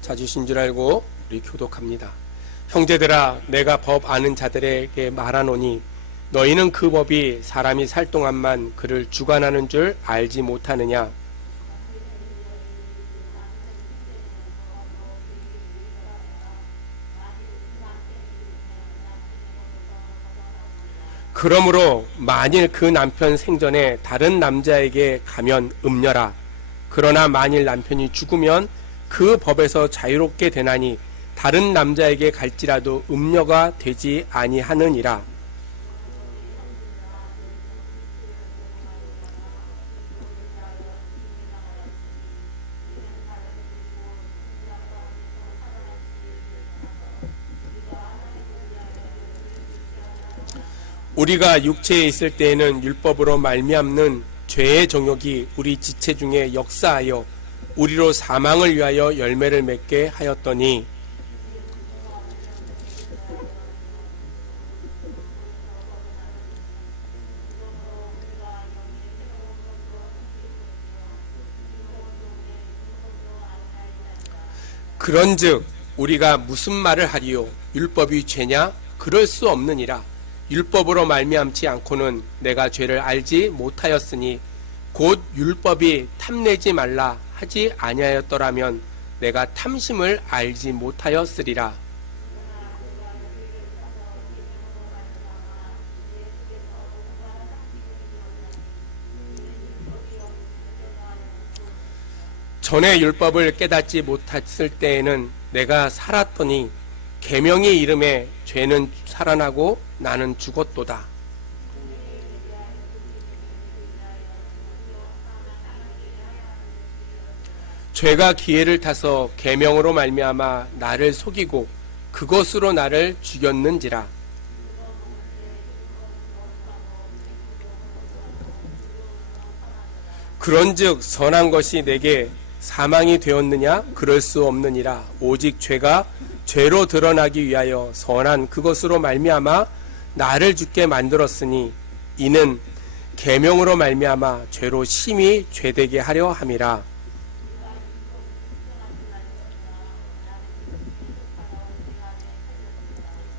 찾으신 줄 알고 우리 교독합니다. 형제들아, 내가 법 아는 자들에게 말하노니 너희는 그 법이 사람이 살 동안만 그를 주관하는 줄 알지 못하느냐. 그러므로 만일 그 남편 생전에 다른 남자에게 가면 음녀라. 그러나 만일 남편이 죽으면 그 법에서 자유롭게 되나니 다른 남자에게 갈지라도 음녀가 되지 아니하느니라. 우리가 육체에 있을 때에는 율법으로 말미암는 죄의 정욕이 우리 지체 중에 역사하여 우리로 사망을 위하여 열매를 맺게 하였더니, 그런즉 우리가 무슨 말을 하리요? 율법이 죄냐? 그럴 수 없느니라. 율법으로 말미암지 않고는 내가 죄를 알지 못하였으니 곧 율법이 탐내지 말라 하지 아니하였더라면 내가 탐심을 알지 못하였으리라. 전에 율법을 깨닫지 못했을 때에는 내가 살았더니 계명의 이름에 죄는 살아나고 나는 죽었도다. 죄가 기회를 타서 계명으로 말미암아 나를 속이고 그것으로 나를 죽였는지라. 그런즉 선한 것이 내게 사망이 되었느냐? 그럴 수 없느니라. 오직 죄가 죄로 드러나기 위하여 선한 그것으로 말미암아 나를 죽게 만들었으니 이는 계명으로 말미암아 죄로 심히 죄되게 하려 함이라.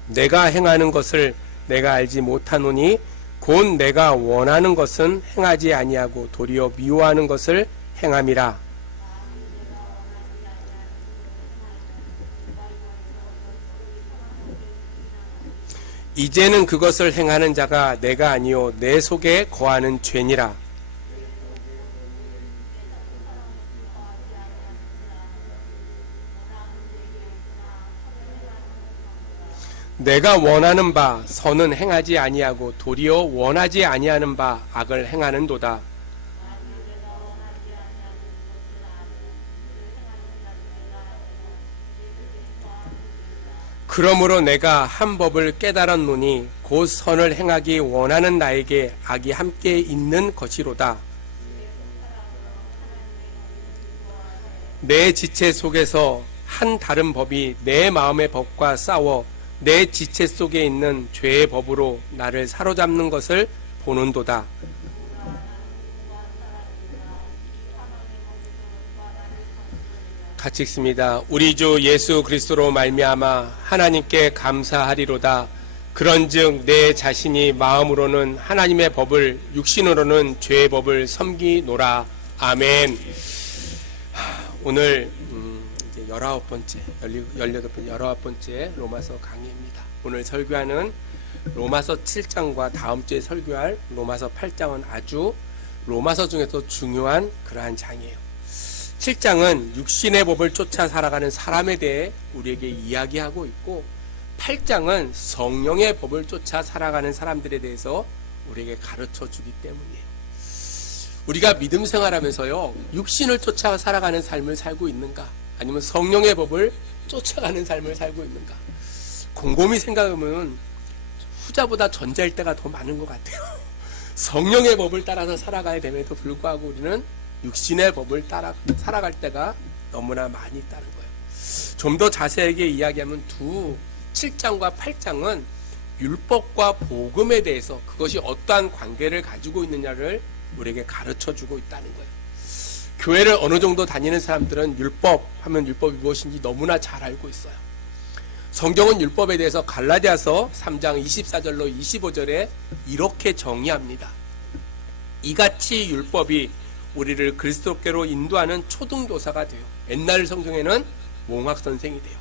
내가 행하는 것을 내가 알지 못하노니 곧 내가 원하는 것은 행하지 아니하고 도리어 미워하는 것을 행함이라. 이제는 그것을 행하는 자가 내가 아니요 내 속에 거하는 죄니라. 내가 원하는 바 선은 행하지 아니하고 도리어 원하지 아니하는 바 악을 행하는도다. 그러므로 내가 한 법을 깨달았노니 곧 선을 행하기 원하는 나에게 악이 함께 있는 것이로다. 내 지체 속에서 한 다른 법이 내 마음의 법과 싸워 내 지체 속에 있는 죄의 법으로 나를 사로잡는 것을 보는도다. 같이 읽습니다. 우리 주 예수 그리스도로 말미암아 하나님께 감사하리로다. 그런즉 내 자신이 마음으로는 하나님의 법을 육신으로는 죄의 법을 섬기노라. 아멘. 오늘 이제 19번째 로마서 강의입니다. 오늘 설교하는 로마서 7장과 다음 주에 설교할 로마서 8장은 아주 로마서 중에서 중요한 그러한 장이에요. 7장은 육신의 법을 쫓아 살아가는 사람에 대해 우리에게 이야기하고 있고 8장은 성령의 법을 쫓아 살아가는 사람들에 대해서 우리에게 가르쳐 주기 때문이에요. 우리가 믿음 생활하면서요, 육신을 쫓아 살아가는 삶을 살고 있는가? 아니면 성령의 법을 쫓아가는 삶을 살고 있는가? 곰곰이 생각하면 후자보다 전자일 때가 더 많은 것 같아요. 성령의 법을 따라서 살아가야 됨에도 불구하고 우리는 육신의 법을 따라 살아갈 때가 너무나 많이 있다는 거예요. 좀 더 자세하게 이야기하면 7장과 8장은 율법과 복음에 대해서 그것이 어떠한 관계를 가지고 있느냐를 우리에게 가르쳐 주고 있다는 거예요. 교회를 어느 정도 다니는 사람들은 율법 하면 율법이 무엇인지 너무나 잘 알고 있어요. 성경은 율법에 대해서 갈라디아서 3장 24절로 25절에 이렇게 정의합니다. 이같이 율법이 우리를 그리스도께로 인도하는 초등교사가 돼요. 옛날 성경에는 몽학선생이 돼요.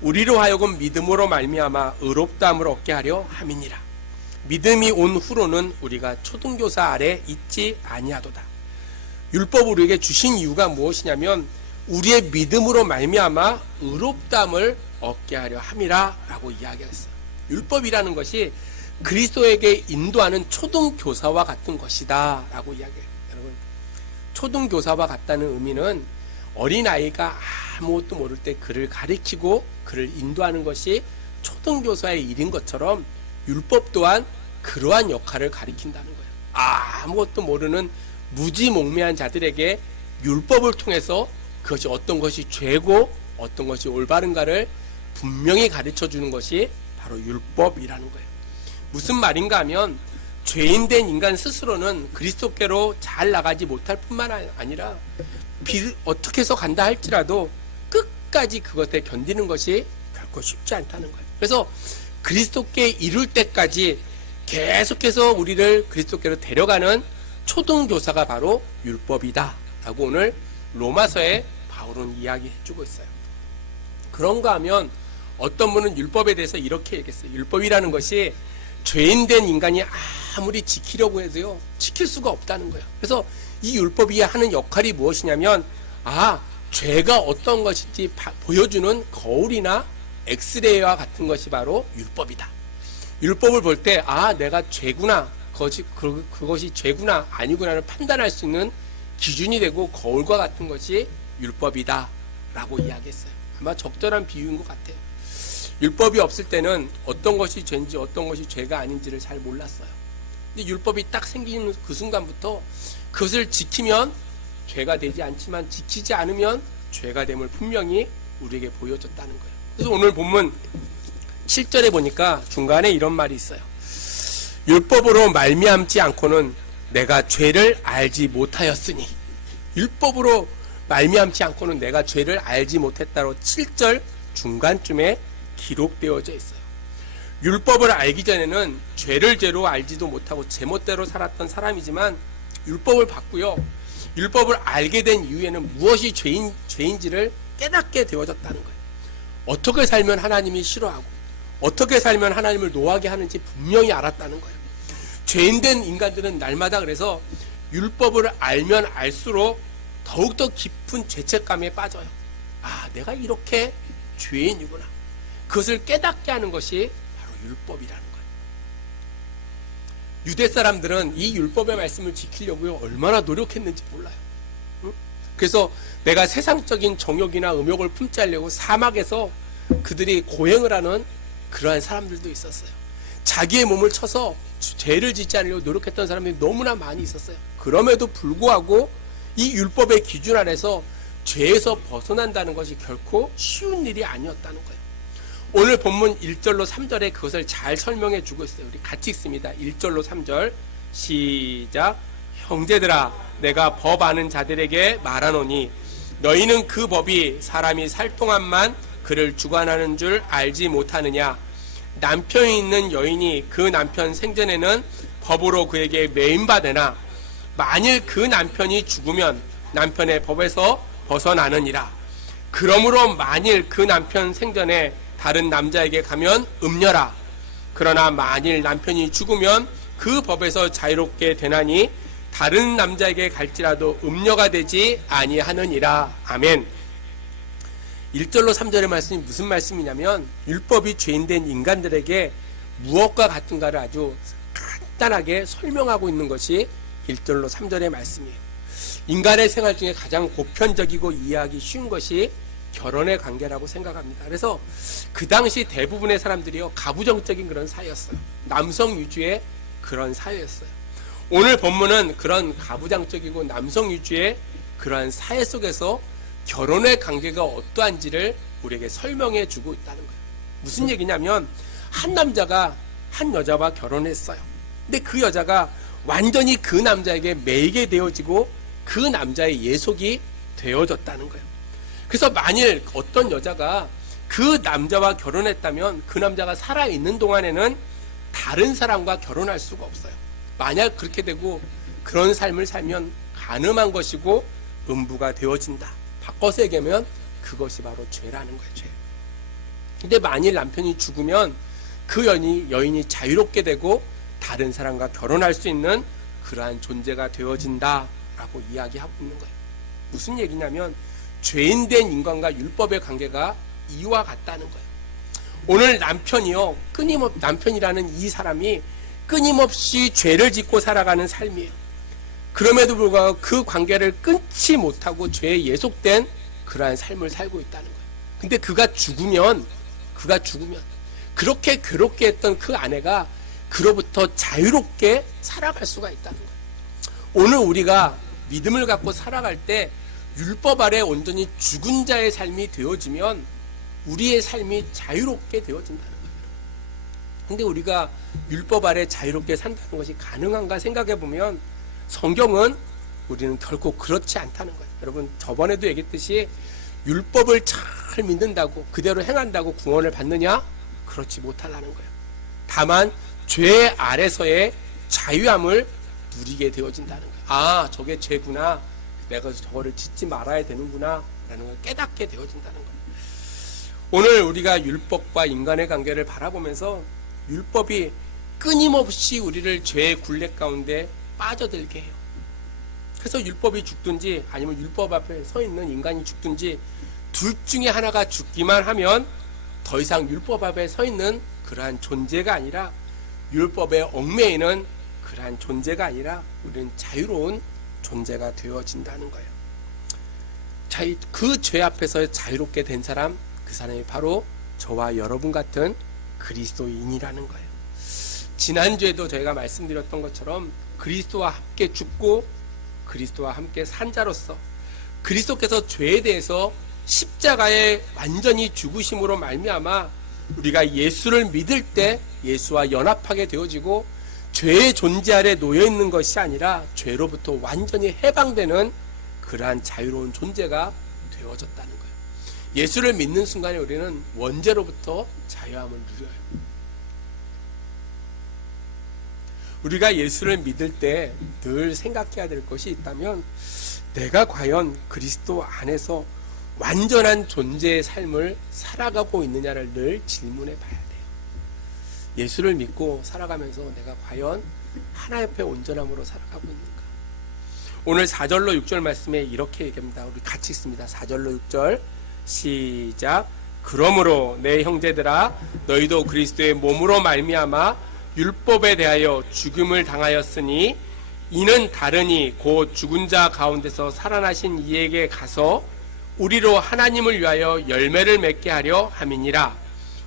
우리로 하여금 믿음으로 말미암아 의롭다함을 얻게 하려 함이니라. 믿음이 온 후로는 우리가 초등교사 아래 있지 아니하도다. 율법을 우리에게 주신 이유가 무엇이냐면 우리의 믿음으로 말미암아 의롭다함을 얻게 하려 함이라 라고 이야기했어요. 율법이라는 것이 그리스도에게 인도하는 초등교사와 같은 것이다 라고 이야기해요. 여러분, 초등교사와 같다는 의미는 어린아이가 아무것도 모를 때 그를 가르치고 그를 인도하는 것이 초등교사의 일인 것처럼 율법 또한 그러한 역할을 가리킨다는 거예요. 아무것도 모르는 무지몽매한 자들에게 율법을 통해서 그것이 어떤 것이 죄고 어떤 것이 올바른가를 분명히 가르쳐 주는 것이 바로 율법이라는 거예요. 무슨 말인가 하면 죄인된 인간 스스로는 그리스도께로 잘 나가지 못할 뿐만 아니라 어떻게 해서 간다 할지라도 끝까지 그것에 견디는 것이 결코 쉽지 않다는 거예요. 그래서 그리스도께 이룰 때까지 계속해서 우리를 그리스도께로 데려가는 초등교사가 바로 율법이다 라고 오늘 로마서에 바울은 이야기해 주고 있어요. 그런가 하면 어떤 분은 율법에 대해서 이렇게 얘기했어요. 율법이라는 것이 죄인된 인간이 아무리 지키려고 해도요 지킬 수가 없다는 거예요. 그래서 이 율법이 하는 역할이 무엇이냐면 죄가 어떤 것인지 보여주는 거울이나 엑스레이와 같은 것이 바로 율법이다. 율법을 볼 때 내가 죄구나 그것이 죄구나 아니구나를 판단할 수 있는 기준이 되고 거울과 같은 것이 율법이다 라고 이야기했어요. 아마 적절한 비유인 것 같아요. 율법이 없을 때는 어떤 것이 죄인지 어떤 것이 죄가 아닌지를 잘 몰랐어요. 근데 율법이 딱 생기는 그 순간부터 그것을 지키면 죄가 되지 않지만 지키지 않으면 죄가 됨을 분명히 우리에게 보여줬다는 거예요. 그래서 오늘 본문 7절에 보니까 중간에 이런 말이 있어요. 율법으로 말미암지 않고는 내가 죄를 알지 못하였으니, 율법으로 말미암지 않고는 내가 죄를 알지 못했다로 7절 중간쯤에 기록되어져 있어요. 율법을 알기 전에는 죄를 죄로 알지도 못하고 제멋대로 살았던 사람이지만 율법을 받고요, 율법을 알게 된 이후에는 무엇이 죄인지를 깨닫게 되어졌다는 거예요. 어떻게 살면 하나님이 싫어하고 어떻게 살면 하나님을 노하게 하는지 분명히 알았다는 거예요. 죄인된 인간들은 날마다 그래서 율법을 알면 알수록 더욱더 깊은 죄책감에 빠져요. 내가 이렇게 죄인이구나. 그것을 깨닫게 하는 것이 바로 율법이라는 거예요. 유대 사람들은 이 율법의 말씀을 지키려고요 얼마나 노력했는지 몰라요. 그래서 내가 세상적인 정욕이나 음욕을 품지 않으려고 사막에서 그들이 고행을 하는 그러한 사람들도 있었어요. 자기의 몸을 쳐서 죄를 짓지 않으려고 노력했던 사람들이 너무나 많이 있었어요. 그럼에도 불구하고 이 율법의 기준 안에서 죄에서 벗어난다는 것이 결코 쉬운 일이 아니었다는 거예요. 오늘 본문 1절로 3절에 그것을 잘 설명해 주고 있어요. 우리 같이 읽습니다. 1절로 3절 시작. 형제들아, 내가 법 아는 자들에게 말하노니 너희는 그 법이 사람이 살 동안만 그를 주관하는 줄 알지 못하느냐. 남편이 있는 여인이 그 남편 생전에는 법으로 그에게 매임받으나 만일 그 남편이 죽으면 남편의 법에서 벗어나느니라. 그러므로 만일 그 남편 생전에 다른 남자에게 가면 음녀라. 그러나 만일 남편이 죽으면 그 법에서 자유롭게 되나니 다른 남자에게 갈지라도 음녀가 되지 아니하느니라. 아멘. 1절로 3절의 말씀이 무슨 말씀이냐면 율법이 죄인된 인간들에게 무엇과 같은가를 아주 간단하게 설명하고 있는 것이 1절로 3절의 말씀이에요. 인간의 생활 중에 가장 보편적이고 이해하기 쉬운 것이 결혼의 관계라고 생각합니다. 그래서 그 당시 대부분의 사람들이요 가부장적인 그런 사회였어요. 남성 위주의 그런 사회였어요. 오늘 본문은 그런 가부장적이고 남성 위주의 그러한 사회 속에서 결혼의 관계가 어떠한지를 우리에게 설명해 주고 있다는 거예요. 무슨 얘기냐면 한 남자가 한 여자와 결혼했어요. 근데 그 여자가 완전히 그 남자에게 매이게 되어지고 그 남자의 예속이 되어졌다는 거예요. 그래서 만일 어떤 여자가 그 남자와 결혼했다면 그 남자가 살아있는 동안에는 다른 사람과 결혼할 수가 없어요. 만약 그렇게 되고 그런 삶을 살면 간음한 것이고 음부가 되어진다. 바꿔서 얘기하면 그것이 바로 죄라는 거예요. 죄. 근데 만일 남편이 죽으면 그 여인이 자유롭게 되고 다른 사람과 결혼할 수 있는 그러한 존재가 되어진다라고 이야기하고 있는 거예요. 무슨 얘기냐면 죄인된 인간과 율법의 관계가 이와 같다는 거예요. 오늘 남편이라는 이 사람이 끊임없이 죄를 짓고 살아가는 삶이에요. 그럼에도 불구하고 그 관계를 끊지 못하고 죄에 예속된 그러한 삶을 살고 있다는 거예요. 근데 그가 죽으면 그렇게 괴롭게 했던 그 아내가 그로부터 자유롭게 살아갈 수가 있다는 거예요. 오늘 우리가 믿음을 갖고 살아갈 때 율법 아래 온전히 죽은 자의 삶이 되어지면 우리의 삶이 자유롭게 되어진다는 거예요. 근데 우리가 율법 아래 자유롭게 산다는 것이 가능한가 생각해 보면 성경은 우리는 결코 그렇지 않다는 거예요. 여러분, 저번에도 얘기했듯이 율법을 잘 믿는다고 그대로 행한다고 구원을 받느냐? 그렇지 못하다는 거예요. 다만 죄 아래서의 자유함을 누리게 되어진다는 거예요. 아, 저게 죄구나. 내가 저거를 짓지 말아야 되는구나 라는 걸 깨닫게 되어진다는 거예요. 오늘 우리가 율법과 인간의 관계를 바라보면서 율법이 끊임없이 우리를 죄의 굴레 가운데 빠져들게 해요. 그래서 율법이 죽든지 아니면 율법 앞에 서 있는 인간이 죽든지 둘 중에 하나가 죽기만 하면 더 이상 율법 앞에 서 있는 그러한 존재가 아니라 율법에 얽매이는 그러한 존재가 아니라 우리는 자유로운 존재가 되어진다는 거예요. 그 죄 앞에서 자유롭게 된 사람, 그 사람이 바로 저와 여러분 같은 그리스도인이라는 거예요. 지난주에도 저희가 말씀드렸던 것처럼 그리스도와 함께 죽고 그리스도와 함께 산 자로서 그리스도께서 죄에 대해서 십자가에 완전히 죽으심으로 말미암아 우리가 예수를 믿을 때 예수와 연합하게 되어지고 죄의 존재 아래 놓여 있는 것이 아니라 죄로부터 완전히 해방되는 그러한 자유로운 존재가 되어졌다는 거예요. 예수를 믿는 순간에 우리는 원죄로부터 자유함을 누려요. 우리가 예수를 믿을 때 늘 생각해야 될 것이 있다면 내가 과연 그리스도 안에서 완전한 존재의 삶을 살아가고 있느냐를 늘 질문해 봐야 돼요. 예수를 믿고 살아가면서 내가 과연 하나 옆에 온전함으로 살아가고 있는가? 오늘 4절로 6절 말씀에 이렇게 얘기합니다. 우리 같이 읽습니다. 4절로 6절 시작. 그러므로 내 형제들아 너희도 그리스도의 몸으로 말미암아 율법에 대하여 죽음을 당하였으니 이는 다르니 곧 죽은 자 가운데서 살아나신 이에게 가서 우리로 하나님을 위하여 열매를 맺게 하려 함이니라.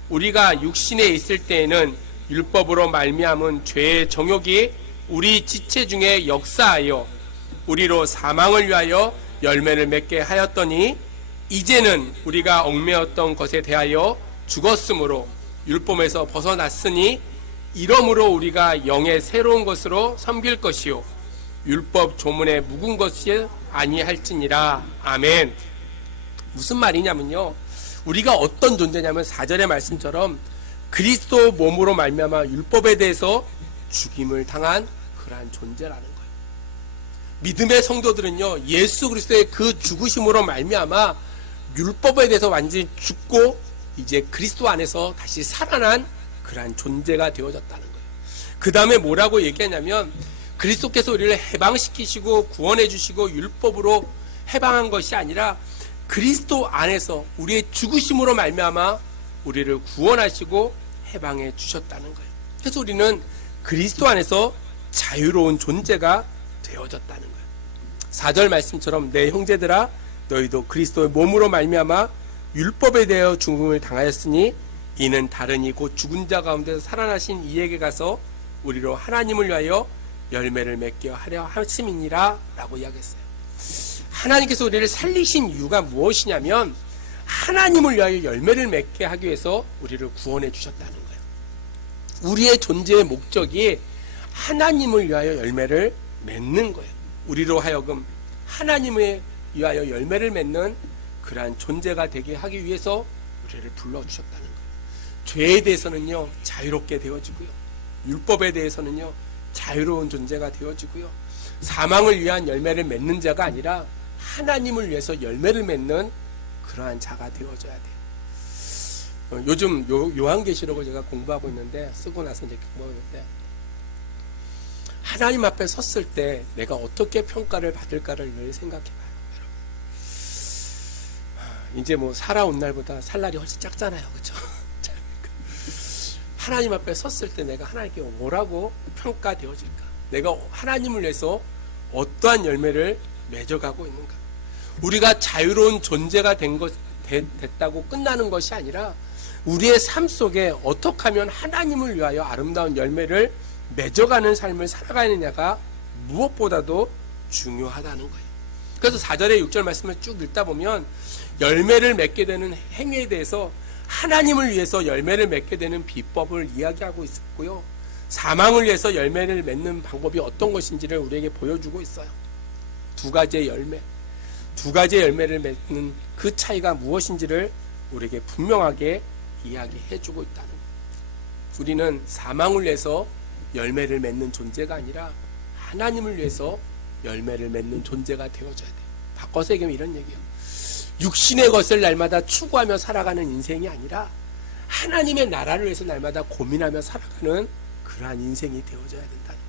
우리가 육신에 있을 때에는 율법으로 말미암은 죄의 정욕이 우리 지체 중에 역사하여 우리로 사망을 위하여 열매를 맺게 하였더니 이제는 우리가 얽매였던 것에 대하여 죽었으므로 율법에서 벗어났으니 이러므로 우리가 영의 새로운 것으로 섬길 것이요 율법 조문에 묵은 것이 아니할지니라. 아멘. 무슨 말이냐면요, 우리가 어떤 존재냐면 4절의 말씀처럼 그리스도 몸으로 말미암아 율법에 대해서 죽임을 당한 그러한 존재라는 거예요. 믿음의 성도들은요, 예수 그리스도의 그 죽으심으로 말미암아 율법에 대해서 완전히 죽고 이제 그리스도 안에서 다시 살아난 그러한 존재가 되어졌다는 거예요. 그 다음에 뭐라고 얘기하냐면 그리스도께서 우리를 해방시키시고 구원해 주시고 율법으로 해방한 것이 아니라 그리스도 안에서 우리의 죽으심으로 말미암아 우리를 구원하시고 해방해 주셨다는 거예요. 그래서 우리는 그리스도 안에서 자유로운 존재가 되어졌다는 거예요. 4절 말씀처럼 내 형제들아 너희도 그리스도의 몸으로 말미암아 율법에 대하여 죽음을 당하였으니 이는 다르니 곧 죽은 자 가운데서 살아나신 이에게 가서 우리로 하나님을 위하여 열매를 맺게 하려 하심이니라 라고 이야기했어요. 하나님께서 우리를 살리신 이유가 무엇이냐면 하나님을 위하여 열매를 맺게 하기 위해서 우리를 구원해 주셨다는 거예요. 우리의 존재의 목적이 하나님을 위하여 열매를 맺는 거예요. 우리로 하여금 하나님에 위하여 열매를 맺는 그러한 존재가 되게 하기 위해서 우리를 불러주셨다는 거예요. 죄에 대해서는요 자유롭게 되어지고요, 율법에 대해서는요 자유로운 존재가 되어지고요, 사망을 위한 열매를 맺는 자가 아니라 하나님을 위해서 열매를 맺는 그러한 자가 되어져야 돼요. 요즘 요한계시록을 제가 공부하고 있는데, 쓰고 나서 이제 공부하고 있는데, 하나님 앞에 섰을 때 내가 어떻게 평가를 받을까를 늘 생각해봐요. 여러분, 이제 뭐 살아온 날보다 살 날이 훨씬 작잖아요, 그렇죠? 하나님 앞에 섰을 때 내가 하나님께 뭐라고 평가되어질까? 내가 하나님을 위해서 어떠한 열매를 맺어가고 있는가? 우리가 자유로운 존재가 됐다고 끝나는 것이 아니라 우리의 삶 속에 어떻게 하면 하나님을 위하여 아름다운 열매를 맺어가는 삶을 살아가느냐가 무엇보다도 중요하다는 거예요. 그래서 4절에 6절 말씀을 쭉 읽다 보면 열매를 맺게 되는 행위에 대해서 하나님을 위해서 열매를 맺게 되는 비법을 이야기하고 있었고요, 사망을 위해서 열매를 맺는 방법이 어떤 것인지를 우리에게 보여주고 있어요. 두 가지의 열매를 맺는 그 차이가 무엇인지를 우리에게 분명하게 이야기해주고 있다는 거예요. 우리는 사망을 위해서 열매를 맺는 존재가 아니라 하나님을 위해서 열매를 맺는 존재가 되어져야 돼요. 바꿔서 얘기하면 이런 얘기예요. 육신의 것을 날마다 추구하며 살아가는 인생이 아니라 하나님의 나라를 위해서 날마다 고민하며 살아가는 그러한 인생이 되어져야 된다는 거예요.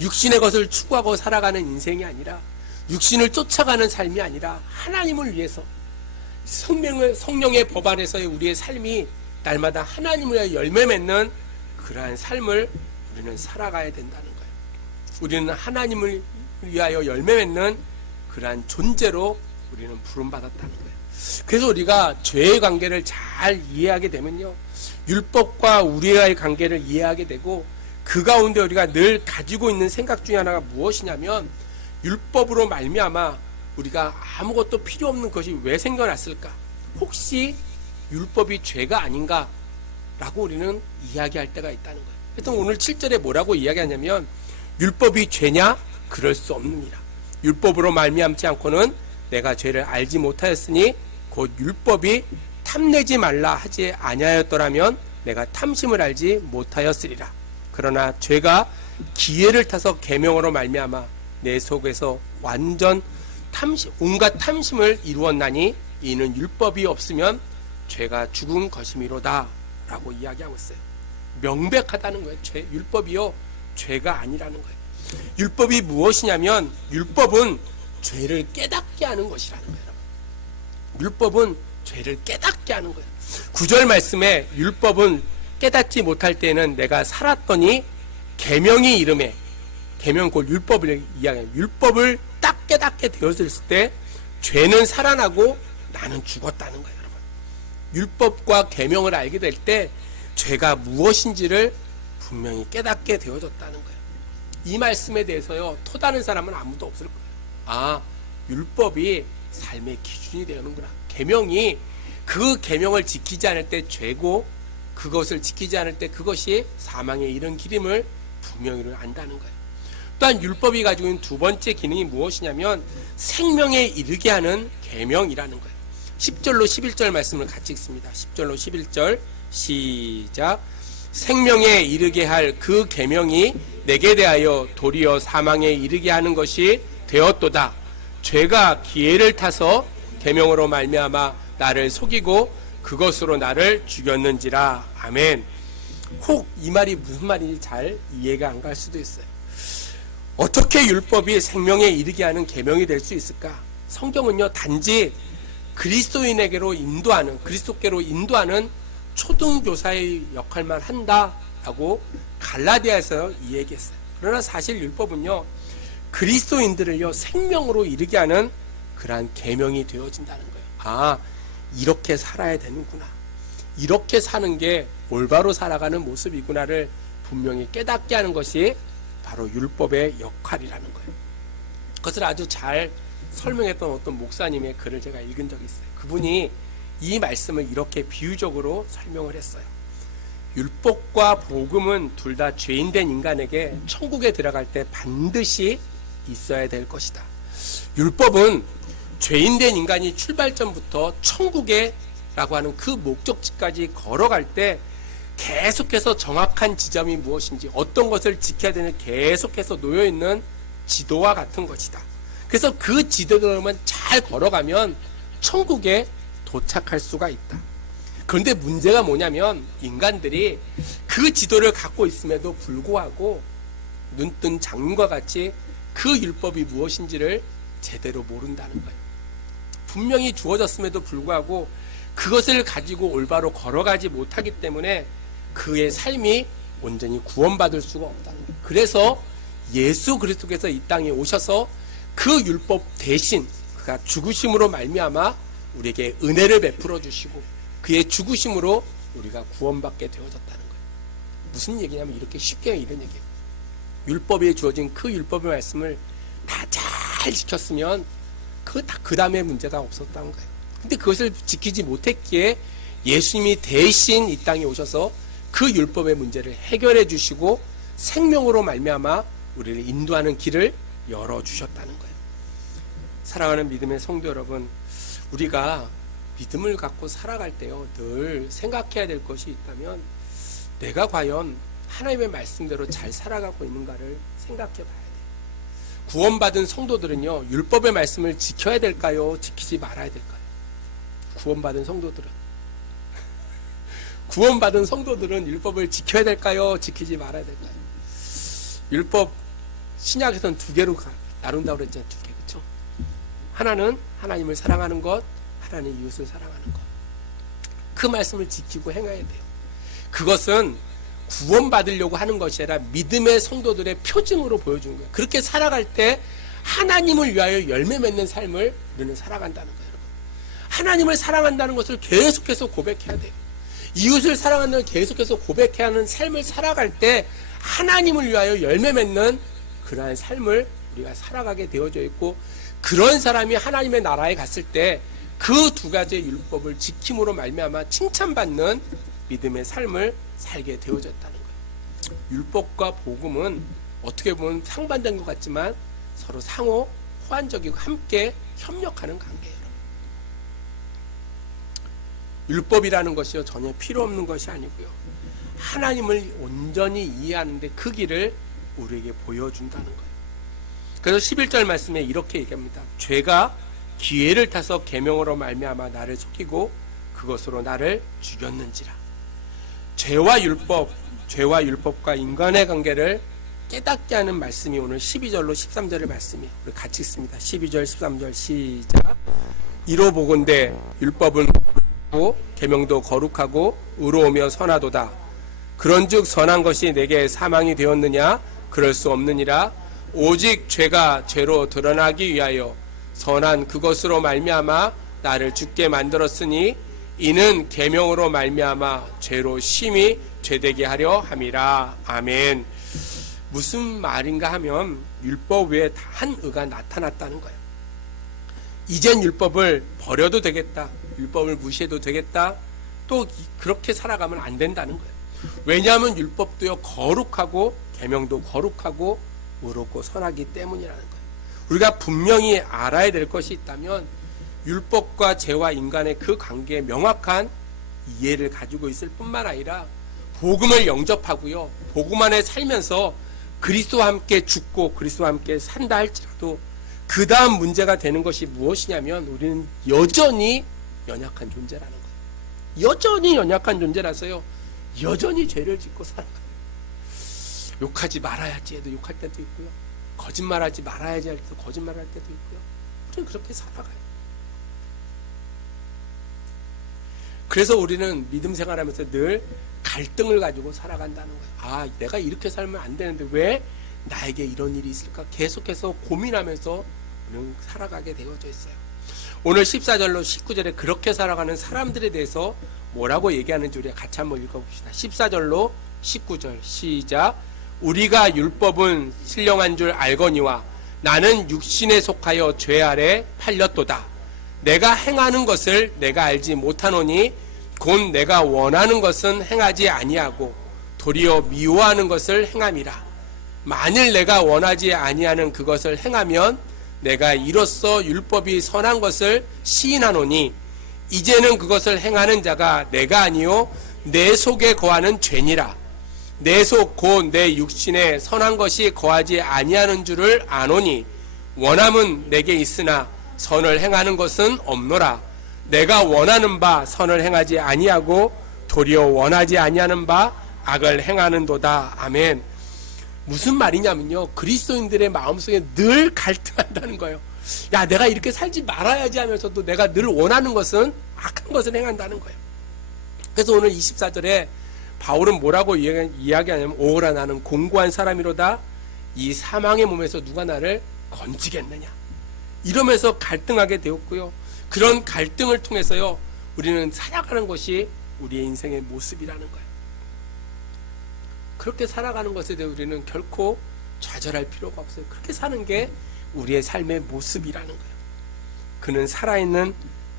육신의 것을 추구하고 살아가는 인생이 아니라, 육신을 쫓아가는 삶이 아니라 하나님을 위해서 성령의 법 안에서의 우리의 삶이 날마다 하나님을 위하여 열매 맺는 그러한 삶을 우리는 살아가야 된다는 거예요. 우리는 하나님을 위하여 열매 맺는 그러한 존재로 우리는 부름받았다는 거예요. 그래서 우리가 죄의 관계를 잘 이해하게 되면요, 율법과 우리와의 관계를 이해하게 되고, 그 가운데 우리가 늘 가지고 있는 생각 중에 하나가 무엇이냐면, 율법으로 말미암아 우리가 아무것도 필요 없는 것이 왜 생겨났을까? 혹시 율법이 죄가 아닌가? 라고 우리는 이야기할 때가 있다는 거예요. 그래서 오늘 7절에 뭐라고 이야기하냐면, 율법이 죄냐? 그럴 수 없느니라. 율법으로 말미암지 않고는 내가 죄를 알지 못하였으니 곧 율법이 탐내지 말라 하지 아니하였더라면 내가 탐심을 알지 못하였으리라. 그러나 죄가 기회를 타서 계명으로 말미암아 내 속에서 완전 온갖 탐심을 이루었나니 이는 율법이 없으면 죄가 죽은 것이미로다 라고 이야기하고 있어요. 명백하다는 거예요. 율법이요 죄가 아니라는 거예요. 율법이 무엇이냐면, 율법은 죄를 깨닫게 하는 것이라는 거예요. 율법은 죄를 깨닫게 하는 거예요. 9절 말씀에 율법은 깨닫지 못할 때는 내가 살았더니 계명이 이름에, 계명 곧 율법을 이야기해요. 율법을 딱 깨닫게 되었을 때 죄는 살아나고 나는 죽었다는 거예요. 여러분, 율법과 계명을 알게 될 때 죄가 무엇인지를 분명히 깨닫게 되어졌다는 거예요. 이 말씀에 대해서요 토다는 사람은 아무도 없을 거예요. 아, 율법이 삶의 기준이 되는구나. 계명이, 그 계명을 지키지 않을 때 죄고, 그것을 지키지 않을 때 그것이 사망에 이른 길임을 분명히 안다는 거예요. 또한 율법이 가지고 있는 두 번째 기능이 무엇이냐면 생명에 이르게 하는 계명이라는 거예요. 10절로 11절 말씀을 같이 읽습니다. 10절로 11절 시작. 생명에 이르게 할 그 계명이 내게 대하여 도리어 사망에 이르게 하는 것이 되었도다. 죄가 기회를 타서 계명으로 말미암아 나를 속이고 그것으로 나를 죽였는지라. 아멘. 혹 이 말이 무슨 말인지 잘 이해가 안 갈 수도 있어요. 어떻게 율법이 생명에 이르게 하는 계명이 될 수 있을까? 성경은요 단지 그리스도인에게로 인도하는, 그리스도께로 인도하는 초등교사의 역할만 한다라고 갈라디아에서 이야기했어요. 그러나 사실 율법은요 그리스도인들을요 생명으로 이르게 하는 그러한 계명이 되어진다는 거예요. 아, 이렇게 살아야 되는구나, 이렇게 사는 게 올바로 살아가는 모습이구나를 분명히 깨닫게 하는 것이 바로 율법의 역할이라는 거예요. 그것을 아주 잘 설명했던 어떤 목사님의 글을 제가 읽은 적이 있어요. 그분이 이 말씀을 이렇게 비유적으로 설명을 했어요. 율법과 복음은 둘 다 죄인된 인간에게 천국에 들어갈 때 반드시 있어야 될 것이다. 율법은 죄인된 인간이 출발점부터 천국에라고 하는 그 목적지까지 걸어갈 때 계속해서 정확한 지점이 무엇인지, 어떤 것을 지켜야 되는 계속해서 놓여있는 지도와 같은 것이다. 그래서 그 지도로만 잘 걸어가면 천국에 도착할 수가 있다. 그런데 문제가 뭐냐면 인간들이 그 지도를 갖고 있음에도 불구하고 눈뜬 장님과 같이 그 율법이 무엇인지를 제대로 모른다는 거예요. 분명히 주어졌음에도 불구하고 그것을 가지고 올바로 걸어가지 못하기 때문에 그의 삶이 온전히 구원받을 수가 없다는 거예요. 그래서 예수 그리스도께서 이 땅에 오셔서 그 율법 대신 그가 죽으심으로 말미암아 우리에게 은혜를 베풀어 주시고 그의 죽으심으로 우리가 구원받게 되어졌다는 거예요. 무슨 얘기냐면 이렇게 쉽게 이런 얘기예요. 율법에 주어진 그 율법의 말씀을 다 잘 지켰으면 그 다음에 문제가 없었다는 거예요. 근데 그것을 지키지 못했기에 예수님이 대신 이 땅에 오셔서 그 율법의 문제를 해결해 주시고 생명으로 말미암아 우리를 인도하는 길을 열어주셨다는 거예요. 사랑하는 믿음의 성도 여러분, 우리가 믿음을 갖고 살아갈 때요, 늘 생각해야 될 것이 있다면 내가 과연 하나님의 말씀대로 잘 살아가고 있는가를 생각해 봐야 돼요. 구원받은 성도들은요, 율법의 말씀을 지켜야 될까요? 지키지 말아야 될까요? 구원받은 성도들은 율법을 지켜야 될까요? 지키지 말아야 될까요? 율법 신약에서는 두 개로 나눈다고 그랬잖아요. 두 개, 그렇죠? 하나는 하나님을 사랑하는 것, 하나는 이웃을 사랑하는 것. 그 말씀을 지키고 행해야 돼요. 그것은 구원받으려고 하는 것이 아니라 믿음의 성도들의 표징으로 보여주는 거예요. 그렇게 살아갈 때 하나님을 위하여 열매 맺는 삶을 우리는 살아간다는 거예요. 여러분. 하나님을 사랑한다는 것을 계속해서 고백해야 돼요. 이웃을 사랑한다는 것을 계속해서 고백해야 하는 삶을 살아갈 때 하나님을 위하여 열매 맺는 그러한 삶을 우리가 살아가게 되어져 있고, 그런 사람이 하나님의 나라에 갔을 때 그 두 가지의 율법을 지킴으로 말미암아 칭찬받는 믿음의 삶을 살게 되어졌다는 거예요. 율법과 복음은 어떻게 보면 상반된 것 같지만 서로 상호 호환적이고 함께 협력하는 관계예요. 율법이라는 것이요, 전혀 필요 없는 것이 아니고요, 하나님을 온전히 이해하는데 그 길을 우리에게 보여준다는 거예요. 그래서 11절 말씀에 이렇게 얘기합니다. 죄가 기회를 타서 계명으로 말미암아 나를 속이고 그것으로 나를 죽였는지라. 죄와 율법과 인간의 관계를 깨닫게 하는 말씀이 오늘 12절로 13절의 말씀이에요. 우리 같이 읽습니다. 12절 13절 시작. 이로 보건대 율법은 거룩하고 계명도 거룩하고 의로우며 선하도다. 그런즉 선한 것이 내게 사망이 되었느냐? 그럴 수 없느니라. 오직 죄가 죄로 드러나기 위하여 선한 그것으로 말미암아 나를 죽게 만들었으니 이는 계명으로 말미암아 죄로 심히 죄되게 하려 함이라. 아멘. 무슨 말인가 하면 율법 외에 한 의가 나타났다는 거예요. 이젠 율법을 버려도 되겠다, 율법을 무시해도 되겠다, 또 그렇게 살아가면 안 된다는 거예요. 왜냐하면 율법도요, 거룩하고 계명도 거룩하고 의롭고 선하기 때문이라는 거예요. 우리가 분명히 알아야 될 것이 있다면 율법과 죄와 인간의 그 관계에 명확한 이해를 가지고 있을 뿐만 아니라 복음을 영접하고요, 복음 안에 살면서 그리스도와 함께 죽고 그리스도와 함께 산다 할지라도 그 다음 문제가 되는 것이 무엇이냐면 우리는 여전히 연약한 존재라는 거예요. 여전히 연약한 존재라서요, 여전히 죄를 짓고 살아가요. 욕하지 말아야지 해도 욕할 때도 있고요, 거짓말하지 말아야지 할 때도 거짓말할 때도 있고요. 우리는 그렇게 살아가요. 그래서 우리는 믿음 생활하면서 늘 갈등을 가지고 살아간다는 거예요. 아, 내가 이렇게 살면 안 되는데 왜 나에게 이런 일이 있을까? 계속해서 고민하면서 우리는 살아가게 되어져 있어요. 오늘 14절로 19절에 그렇게 살아가는 사람들에 대해서 뭐라고 얘기하는지 우리가 같이 한번 읽어봅시다. 14절로 19절 시작. 우리가 율법은 신령한 줄 알거니와 나는 육신에 속하여 죄 아래 팔렸도다. 내가 행하는 것을 내가 알지 못하노니 곧 내가 원하는 것은 행하지 아니하고 도리어 미워하는 것을 행함이라. 만일 내가 원하지 아니하는 그것을 행하면 내가 이로써 율법이 선한 것을 시인하노니 이제는 그것을 행하는 자가 내가 아니요 내 속에 거하는 죄니라. 내 속 곧 내 육신에 선한 것이 거하지 아니하는 줄을 아노니 원함은 내게 있으나 선을 행하는 것은 없노라. 내가 원하는 바 선을 행하지 아니하고 도리어 원하지 아니하는 바 악을 행하는도다. 아멘. 무슨 말이냐면요, 그리스도인들의 마음속에 늘 갈등한다는 거예요. 야, 내가 이렇게 살지 말아야지 하면서도 내가 늘 원하는 것은 악한 것을 행한다는 거예요. 그래서 오늘 24절에 바울은 뭐라고 이야기하냐면 오라 나는 공고한 사람이로다. 이 사망의 몸에서 누가 나를 건지겠느냐, 이러면서 갈등하게 되었고요. 그런 갈등을 통해서요, 우리는 살아가는 것이 우리의 인생의 모습이라는 거예요. 그렇게 살아가는 것에 대해 우리는 결코 좌절할 필요가 없어요. 그렇게 사는 게 우리의 삶의 모습이라는 거예요. 그는 살아있는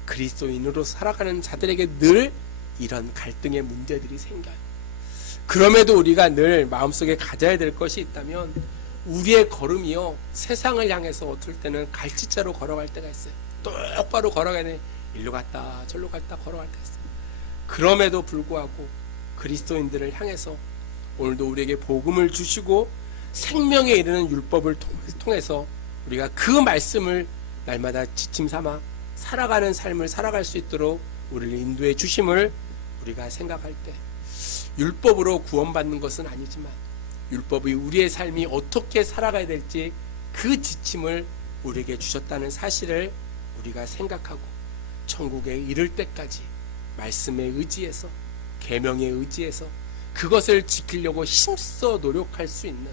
그리스도인으로 살아가는 자들에게 늘 이런 갈등의 문제들이 생겨요. 그럼에도 우리가 늘 마음속에 가져야 될 것이 있다면 우리의 걸음이요, 세상을 향해서 어떨 때는 갈치자로 걸어갈 때가 있어요. 똑바로 걸어가야 돼. 일로 갔다 절로 갔다 걸어갈 때가 있어요. 그럼에도 불구하고 그리스도인들을 향해서 오늘도 우리에게 복음을 주시고 생명에 이르는 율법을 통해서 우리가 그 말씀을 날마다 지침 삼아 살아가는 삶을 살아갈 수 있도록 우리를 인도해 주심을 우리가 생각할 때, 율법으로 구원받는 것은 아니지만 율법이 우리의 삶이 어떻게 살아가야 될지 그 지침을 우리에게 주셨다는 사실을 우리가 생각하고 천국에 이를 때까지 말씀에 의지해서, 계명에 의지해서 그것을 지키려고 힘써 노력할 수 있는,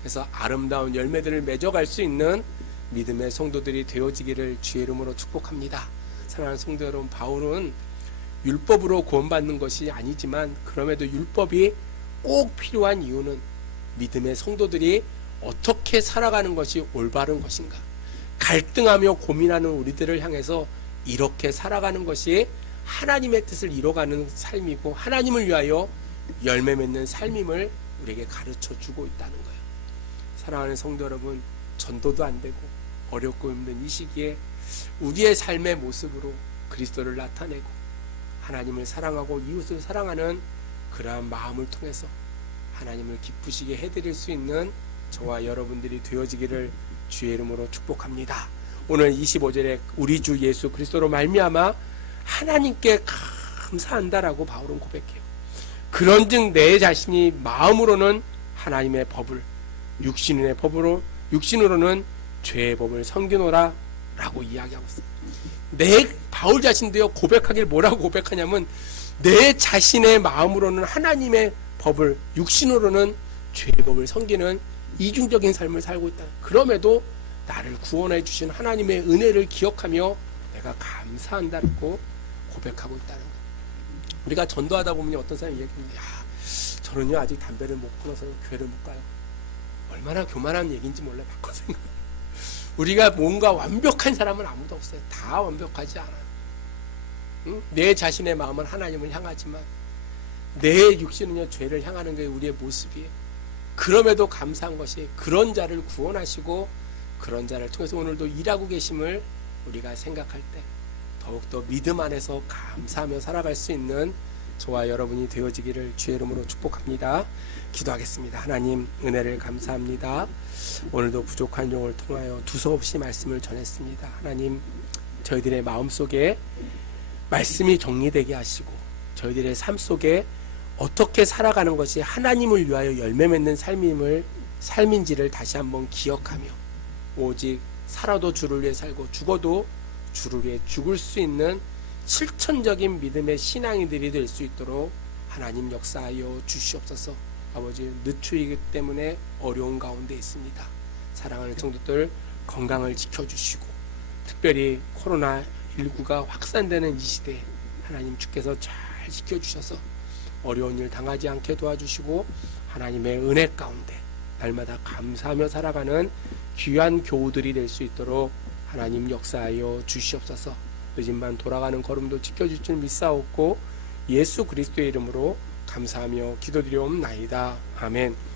그래서 아름다운 열매들을 맺어갈 수 있는 믿음의 성도들이 되어지기를 주의 이름으로 축복합니다. 사랑하는 성도 여러분, 바울은 율법으로 구원받는 것이 아니지만 그럼에도 율법이 꼭 필요한 이유는 믿음의 성도들이 어떻게 살아가는 것이 올바른 것인가, 갈등하며 고민하는 우리들을 향해서 이렇게 살아가는 것이 하나님의 뜻을 이뤄가는 삶이고 하나님을 위하여 열매 맺는 삶임을 우리에게 가르쳐 주고 있다는 거예요. 사랑하는 성도 여러분, 전도도 안 되고 어렵고 힘든 이 시기에 우리의 삶의 모습으로 그리스도를 나타내고 하나님을 사랑하고 이웃을 사랑하는 그러한 마음을 통해서 하나님을 기쁘시게 해드릴 수 있는 저와 여러분들이 되어지기를 주의 이름으로 축복합니다. 오늘 25절에 우리 주 예수 그리스도로 말미암아 하나님께 감사한다라고 바울은 고백해요. 그런즉 내 자신이 마음으로는 하나님의 법을, 육신으로는 죄의 법을 섬기노라 라고 이야기하고 있어요. 바울 자신도요, 고백하길 뭐라고 고백하냐면 내 자신의 마음으로는 하나님의 법을, 육신으로는 죄의 법을 섬기는 이중적인 삶을 살고 있다. 그럼에도 나를 구원해 주신 하나님의 은혜를 기억하며 내가 감사한다고 고백하고 있다는 거예요. 우리가 전도하다 보면 어떤 사람이 얘기합니다. 야, 저는요 아직 담배를 못 끊어서 교회를 못 가요. 얼마나 교만한 얘기인지 몰라. 바꿔서 우리가 뭔가 완벽한 사람은 아무도 없어요. 다 완벽하지 않아요. 응? 내 자신의 마음은 하나님을 향하지만 내 육신은요 죄를 향하는 게 우리의 모습이에요. 그럼에도 감사한 것이 그런 자를 구원하시고 그런 자를 통해서 오늘도 일하고 계심을 우리가 생각할 때 더욱더 믿음 안에서 감사하며 살아갈 수 있는 저와 여러분이 되어지기를 주의 이름으로 축복합니다. 기도하겠습니다. 하나님, 은혜를 감사합니다. 오늘도 부족한 용을 통하여 두서없이 말씀을 전했습니다. 하나님, 저희들의 마음속에 말씀이 정리되게 하시고 저희들의 삶 속에 어떻게 살아가는 것이 하나님을 위하여 열매 맺는 삶인지를 다시 한번 기억하며 오직 살아도 주를 위해 살고 죽어도 주를 위해 죽을 수 있는 실천적인 믿음의 신앙인들이 될 수 있도록 하나님 역사하여 주시옵소서. 아버지, 늦추이기 때문에 어려운 가운데 있습니다. 사랑하는 성도들 건강을 지켜주시고 특별히 코로나19가 확산되는 이 시대에 하나님 주께서 잘 지켜주셔서 어려운 일 당하지 않게 도와주시고 하나님의 은혜 가운데 날마다 감사하며 살아가는 귀한 교우들이 될 수 있도록 하나님 역사하여 주시옵소서. 늦은 밤 돌아가는 걸음도 지켜줄 줄 믿사옵고 예수 그리스도의 이름으로 감사하며 기도드리옵나이다. 아멘.